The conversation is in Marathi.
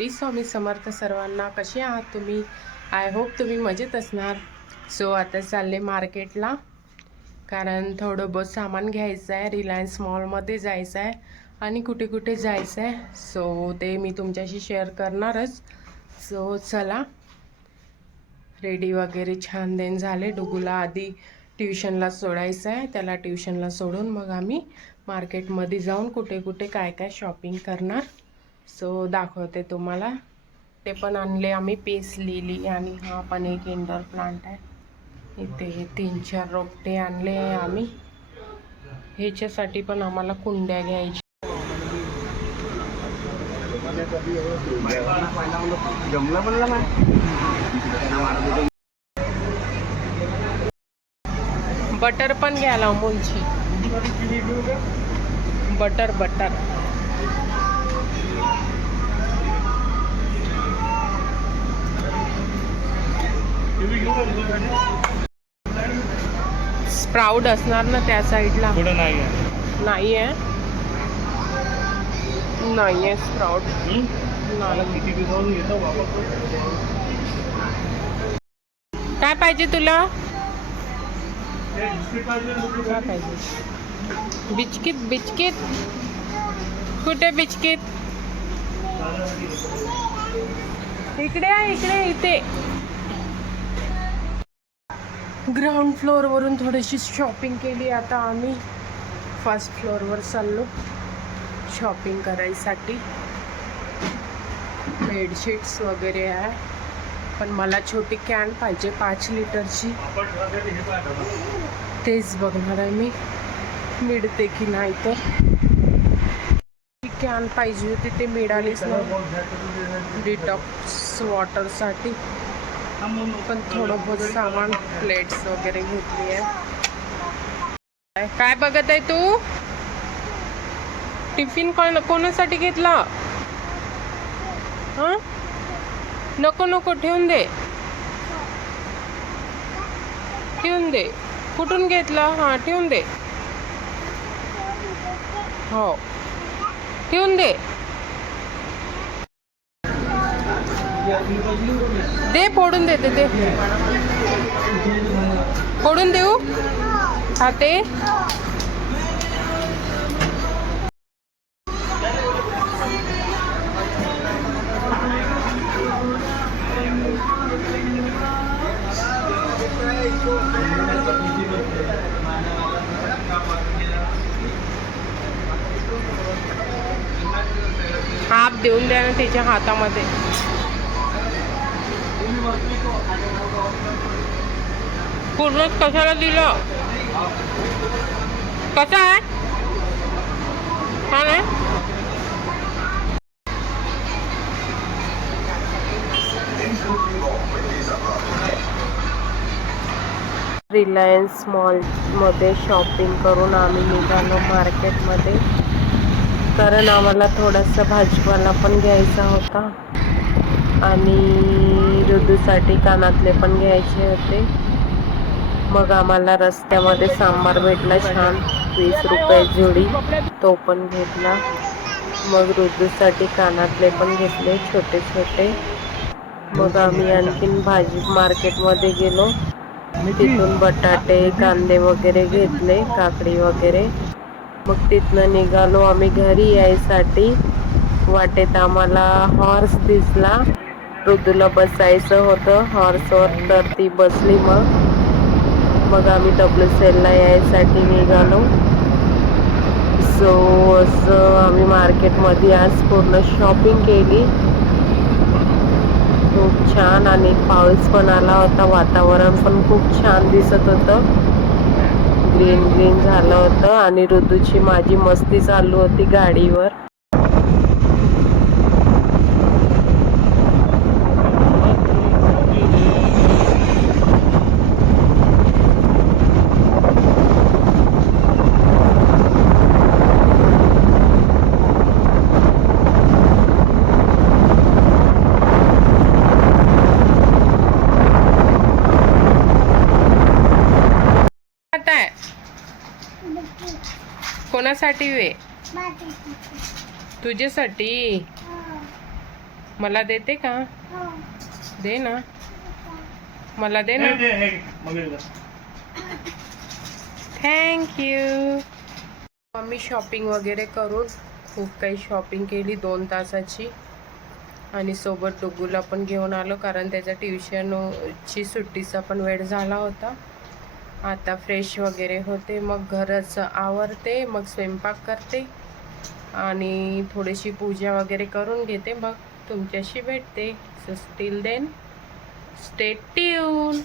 श्री स्वामी समर्थ सर्वांना. कसे आहात तुम्ही? आय होप तुम्ही मजेत असणार. सो आता चालले मार्केटला, कारण थोडं बहुत सामान घ्यायचं आहे. रिलायन्स मॉलमध्ये जायचं आहे आणि कुठे कुठे जायचं आहे. सो ते मी तुमच्याशी शेअर करणारच. सो चला, रेडी वगैरे छान देण झाले. डुगूला आधी ट्युशनला सोडायचं आहे. त्याला ट्युशनला सोडून मग आम्ही मार्केटमध्ये जाऊन कुठे कुठे काय काय शॉपिंग करणार. सो दाखवते तुम्हाला. ते पण आणले आम्ही पेस लिली, आणि हा पण एक इंडोर प्लांट आहे. इथे 3-4 रोपटे आणले आम्ही. ह्याच्यासाठी पण आम्हाला कुंड्या घ्यायच्या. बटर पण घ्यायला अमूलची बटर. स्प्राउट असणार ना त्या साईडला? नाही आहे स्प्राउट. काय पाहिजे तुला? काय पाहिजे? बिस्किट कुठे बिस्किट? इथे ग्राउंड फ्लोअरवरून थोडीशी शॉपिंग केली. आता आम्ही फर्स्ट फ्लोअरवर चाललो शॉपिंग करायसाठी. बेडशीट्स वगैरे आहे, पण मला छोटी कॅन पाहिजे 5 लिटरची. तेच बघणार आहे मी, मिळते की नाही. तर कॅन पाहिजे होती, ते मिळालीच नाही डिटॉक्स वॉटरसाठी. पण थोडं बहुत सामान, प्लेट्स वगैरे घेतली आहे. काय बघत आहे तू? टिफिन कोणासाठी घेतला? हां, नको ठेवून दे. कुठून घेतला? हां, ठेवून दे. हो, ठेवून दे. दे, फोडून देते. ते फोडून देऊ? हा, ते हाफ देऊन द्या ना त्याच्या हातामध्ये. पूर्णच कशाला दिलं? कसं आहे? हा नाही, रिलायन्स मॉलमध्ये शॉपिंग करून आम्ही निघालो मार्केटमध्ये, कारण आम्हाला थोडासा भाजीपाला पण घ्यायचा होता आणि रुदूसाठी कानातले पण घ्यायचे होते. मग आम्हाला रस्त्यामध्ये सांबार भेटला छान, 20 रुपये जोडी, तो पण घेतला. मग रुदूसाठी कानातले पण घेतले छोटे. मग आम्ही आणखीन भाजी मार्केटमध्ये गेलो. तिथून बटाटे, कांदे वगैरे घेतले, काकडी वगैरे. मग तिथनं निघालो आम्ही घरी यायसाठी. वाटेत आम्हाला हॉर्स दिसला. रुदूला बसायचं होतं हॉर्सवर, तर ती बसली. मग आम्ही WCL ला यायसाठी निघालो. सो असं आम्ही मार्केटमध्ये आज पूर्ण शॉपिंग केली. खूप छान, आणि पाऊस पण आला होता. वातावरण पण खूप छान दिसत होतं, ग्रीन झालं होतं. आणि रुदूची माझी मस्ती चालू होती गाडीवर. कोणासाठी वे? तुझ्यासाठी? मला देते का? दे ना, मला दे ना. थँक्यू. आम्ही शॉपिंग वगैरे करून खूप काही शॉपिंग केली 2 तासाची, आणि सोबत डुगूला पण घेऊन आलो कारण त्याच्या ट्युशनची सुट्टीचा पण वेळ झाला होता. आता फ्रेश वगैरे होते, मग घरच आवरते, मग स्वयंपाक करते आणि थोडीशी पूजा वगैरे करून घेते, मग तुमच्याशी भेटते. So still then stay tune.